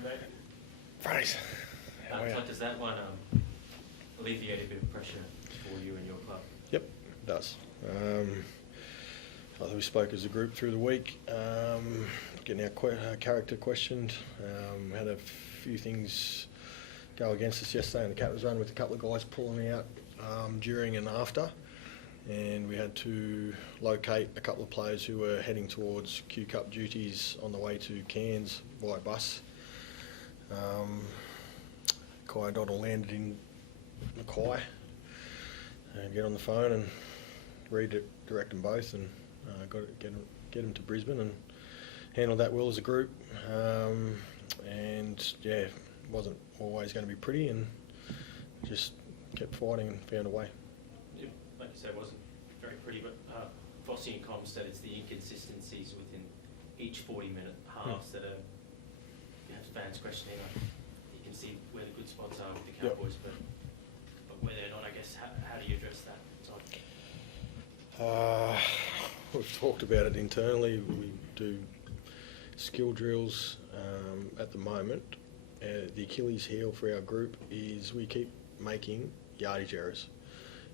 Morning, mate. Thanks. Todd, does that one alleviate a bit of pressure for you and your club? Yep, it does. I think we spoke as a group through the week, getting our character questioned. Had a few things go against us yesterday in the captain's run with a couple of guys pulling out during and after. And we had to locate a couple of players who were heading towards Q Cup duties on the way to Cairns via bus. Kai Doddle landed in Mackay and get on the phone and redirect them both and get them to Brisbane and handle that well as a group. And yeah, it wasn't always going to be pretty and just kept fighting and found a way. Yeah, like you said, it wasn't very pretty, but Vossi and Com said it's the inconsistencies within each 40-minute halves that are fans questioning. You can see where the good spots are with the Cowboys, but where they're not, I guess, how do you address that, Todd? We've talked about it internally. We do skill drills at the moment. The Achilles heel for our group is we keep making yardage errors,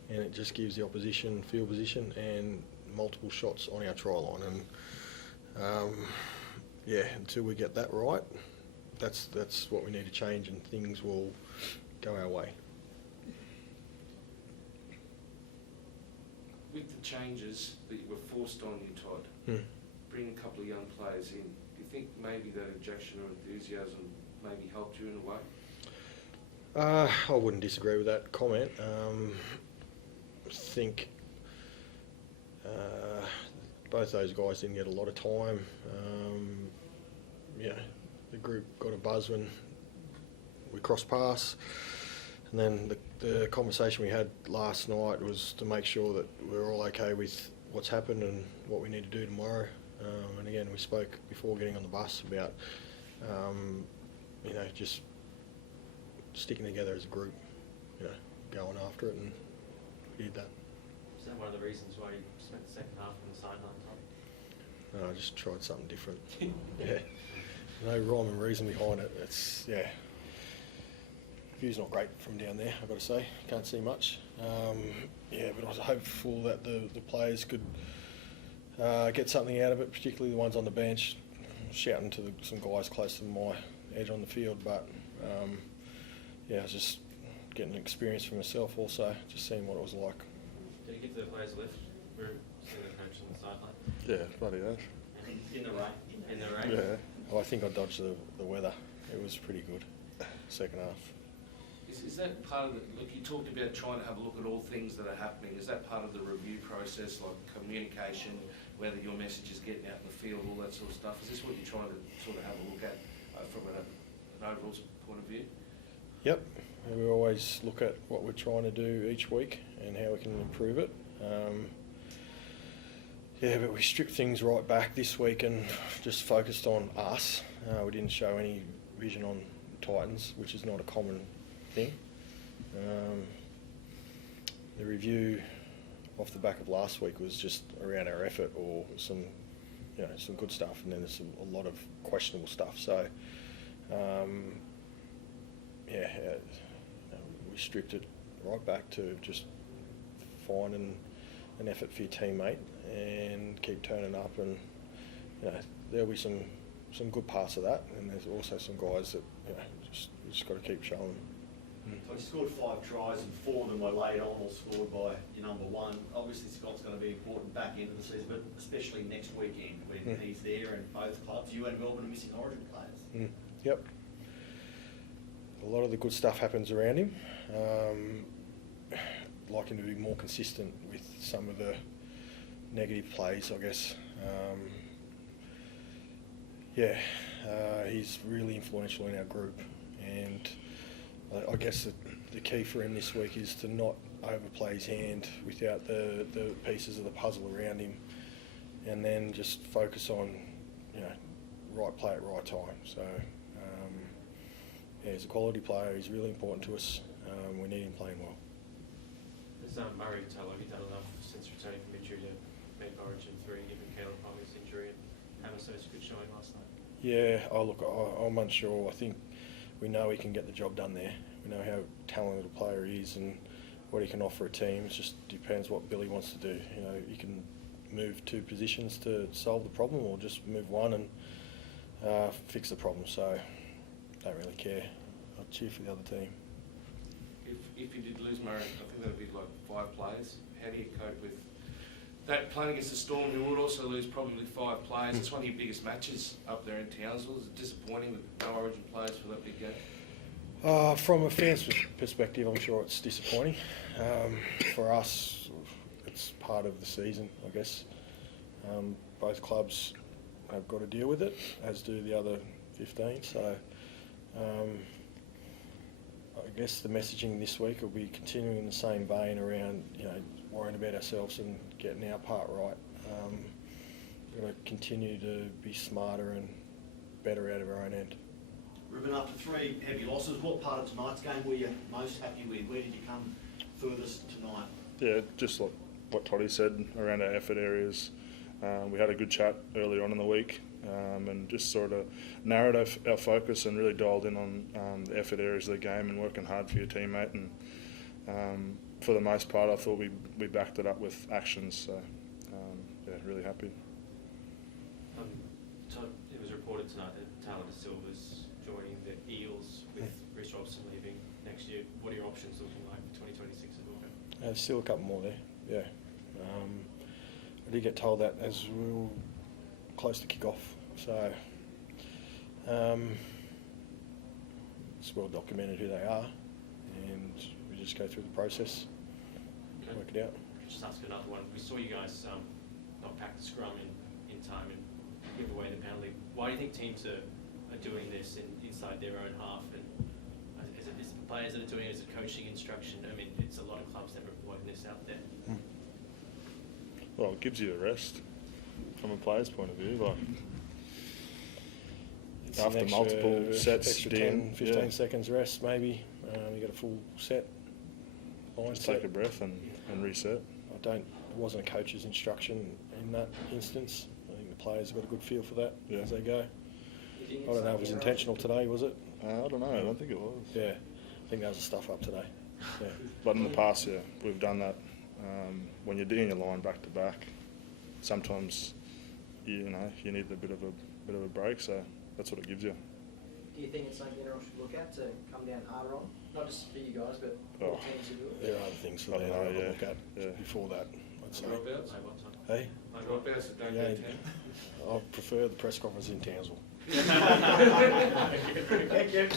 and it just gives the opposition field position and multiple shots on our try line. And until we get that right, that's what we need to change, and things will go our way. With the changes that were forced on you, Todd, bring a couple of young players in, do you think maybe that injection of enthusiasm maybe helped you in a way? I wouldn't disagree with that comment. I think both those guys didn't get a lot of time. The group got a buzz when we crossed paths, and then the conversation we had last night was to make sure that we're all okay with what's happened and what we need to do tomorrow. And again, we spoke before getting on the bus about just sticking together as a group, going after it, and we did that. Is that one of the reasons why you spent the second half on the sideline, Todd? No, I just tried something different. Yeah. No rhyme and reason behind it. It's, view's not great from down there, I've got to say. Can't see much. But I was hopeful that the players could get something out of it, particularly the ones on the bench, shouting to some guys close to my edge on the field. But I was just getting experience for myself also, just seeing what it was like. Did you give the players a lift? We're seeing the coach on the sideline. Yeah, bloody hell. In the rain? Yeah. Well, I think I dodged the weather. It was pretty good, second half. Is that part of look, you talked about trying to have a look at all things that are happening. Is that part of the review process, like communication, whether your message is getting out in the field, all that sort of stuff? Is this what you're trying to sort of have a look at from an overall point of view? Yep. We always look at what we're trying to do each week and how we can improve it. But we stripped things right back this week and just focused on us. We didn't show any vision on Titans, which is not a common thing. The review off the back of last week was just around our effort or some good stuff, and then there's a lot of questionable stuff. So, we stripped it right back to just finding an effort for your teammate and keep turning up, and there'll be some good parts of that, and there's also some guys that just got to keep showing. So you scored 5 tries and 4 of them were late on or scored by your number one. Obviously Scott's going to be important back into the season, but especially next weekend when he's there and both clubs, you and Melbourne, are missing Origin players. Yep. A lot of the good stuff happens around him. Like him to be more consistent with some of the negative plays, I guess. He's really influential in our group, and I guess the key for him this week is to not overplay his hand without the pieces of the puzzle around him, and then just focus on right play at right time. So he's a quality player. He's really important to us. We need him playing well. Does Murray tell have you done enough since returning from injury to make Origin 3, given Caleb Palmer's injury and Hamaso's good showing last night? Yeah, I'm unsure. I think we know he can get the job done there. We know how talented a player he is and what he can offer a team. It just depends what Billy wants to do. You know, you can move 2 positions to solve the problem, or just move 1 and fix the problem. So, don't really care. I'll cheer for the other team. If you did lose Murray, I think that would be like 5 players. How do you cope with that playing against the Storm, who would also lose probably 5 players? It's one of your biggest matches up there in Townsville. Is it disappointing with no Origin players for that big game? From a fan's perspective, I'm sure it's disappointing. For us, it's part of the season, I guess. Both clubs have got to deal with it, as do the other 15. So I guess the messaging this week will be continuing in the same vein around, you know, worrying about ourselves and getting our part right. We're going to continue to be smarter and better out of our own end. Ruben, after 3 heavy losses, what part of tonight's game were you most happy with? Where did you come furthest tonight? Yeah, just like what Toddy said around our effort areas. We had a good chat earlier on in the week and just sort of narrowed our focus and really dialed in on the effort areas of the game and working hard for your teammate. And for the most part, I thought we backed it up with actions. So, yeah, really happy. Todd, it was reported tonight that Taylor De Silva's joining the Eels with Rhys Robson leaving next year. What are your options looking like for 2026 at Hawker? There's still a couple more there, yeah. I did get told that as we were close to kick off, so it's well documented who they are, and we just go through the process, work it out. Just ask another one. We saw you guys not pack the scrum in time and give away the penalty. Why do you think teams are doing this inside their own half? And is it the players that are doing it as a coaching instruction? I mean, it's a lot of clubs that are reporting this out there. Well, it gives you a rest from a player's point of view. Like It's after an multiple sets, extra Dan, 10, 15 seconds rest maybe. You get a full set. just take a breath and reset. It wasn't a coach's instruction in that instance. I think the players have got a good feel for that as they go. I don't know if it was intentional today, was it? I don't know. I don't think it was. Yeah, I think that was a stuff up today. Yeah. But in the past, yeah, we've done that. When you're doing your line back to back, sometimes you need a bit of a break. So that's what it gives you. Do you think it's something NRL should look at to come down harder on? Not just for you guys, but Oh. all teams who do it? There are other things that I they don't know, have to yeah. look at Yeah. before that, I'd say. Dropouts? Say what time? Hey, Dropouts that don't Yeah. go 10? I prefer the press conference in Townsville.